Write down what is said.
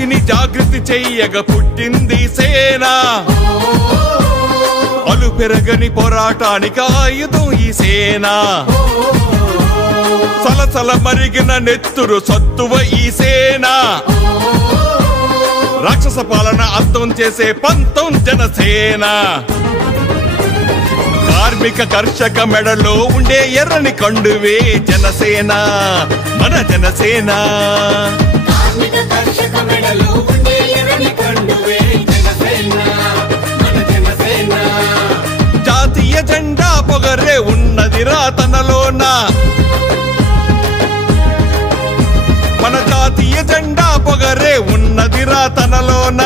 జాతిని జాగృతి చెయ్యగా పుట్టింది సేన అలు పెరగని పోరాటానికి ఆయుధం ఈ సేన సలసల మరిగిన నెత్తురు సత్తువ ఈ సేన రాక్షస పాలన అంతం చేసే పంతం జనసేన కార్మిక కర్షక మెడలో ఉండే ఎర్రని కండువే జనసేన మన జనసేన కార్మిక కర్షక మెడలో ఉండే ఎర్రని కండువే జనసేన మన జనసేన జాతీయ జెండా పొగరే ఉన్నదిరా తనలోన మన జాతీయ జెండా పొగరే ఉన్నదిరా తనలోన